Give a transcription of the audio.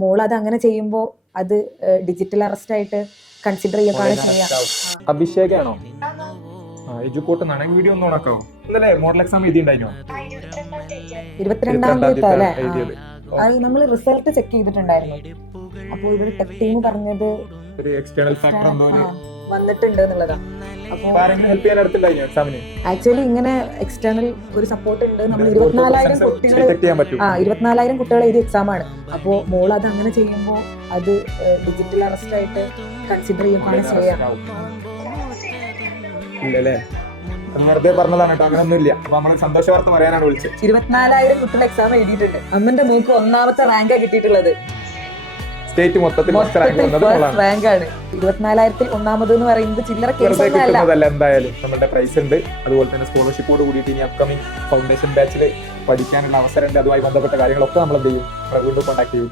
മോൾ അത് അങ്ങനെ ചെയ്യുമ്പോൾ അത് ഡിജിറ്റൽ അറസ്റ്റ് ആയിട്ട് കൺസിഡർ ചെയ്യൊക്കെയാണ് ചെയ്യാം. അഭിഷേകാണോ? എജുപോർട്ട് നടൻ വീഡിയോ ഒന്നും ഉണക്കാവോ? ഇന്നലെ മോഡൽ എക്സാം എഴുതിണ്ടായിരുന്നോ? 22-ാം തീയതി അല്ലേ? അത് നമ്മൾ റിസൾട്ട് ചെക്ക് ചെയ്തിട്ടുണ്ടായിരുന്നു. അപ്പോൾ ഇവിടെ ടെക് ടീം പറഞ്ഞത് ഒരു എക്സ്റ്റേണൽ ഫാക്ടർ എന്തോ വന്നിട്ടുണ്ട് എന്നുള്ളതാണ്. അപ്പോൾ ഹെൽപ്പ് ചെയ്യാൻ അടുത്തുണ്ടായിരുന്നു എക്സാമിന്. ആക്ച്വലി ഇങ്ങനെ എക്സ്റ്റേണൽ ഒരു സപ്പോർട്ട് ഉണ്ട്. നമ്മൾ 24,000 കുട്ടികൾ എഴുതിയ എക്സാം ആണ്. അപ്പോൾ മോൾ അത് അങ്ങനെ ചെയ്യുമ്പോൾ അത് ഡിജിറ്റൽ അറസ്റ്റ് ആയിട്ട് കൺസിഡർ ചെയ്യുകയാണ് ചെയ്യാം. ഇല്ലല്ലേ? വെറുതെ പറഞ്ഞതാണ് കേട്ടോ, അങ്ങനൊന്നും ഇല്ല. അപ്പൊ നമ്മള് സന്തോഷ വാർത്ത പറയാനാണ് വിളിച്ചത്. 24,000 കുട്ടികൾ എക്സാം എഴുതിയിട്ടുണ്ട്. അമ്മന്റെ മോക്ക് 1ാമത്തെ റാങ്കാ കിട്ടിയിട്ടുള്ളത്. സ്റ്റേറ്റ് മൊത്തത്തിൽ റാങ്ക് ആണ്. 24,000-ൽ 1ാമത് എന്ന് പറയുന്നത് ചില്ലറ കേസൊന്നുമല്ല. എന്തായാലും നമ്മുടെ പ്രൈസ് ഉണ്ട്. അതുപോലെ തന്നെ സ്കോളർഷിപ്പോട് കൂടിയിട്ട് ഇനി അപ്കമിങ് ഫൗണ്ടേഷൻ ബാച്ചിൽ പഠിക്കാനുള്ള അവസരമുണ്ട്. അതുമായി ബന്ധപ്പെട്ട കാര്യങ്ങളൊക്കെ നമ്മൾ എന്ത് ചെയ്യും, വീണ്ടും കോൺടാക്ട് ചെയ്യും.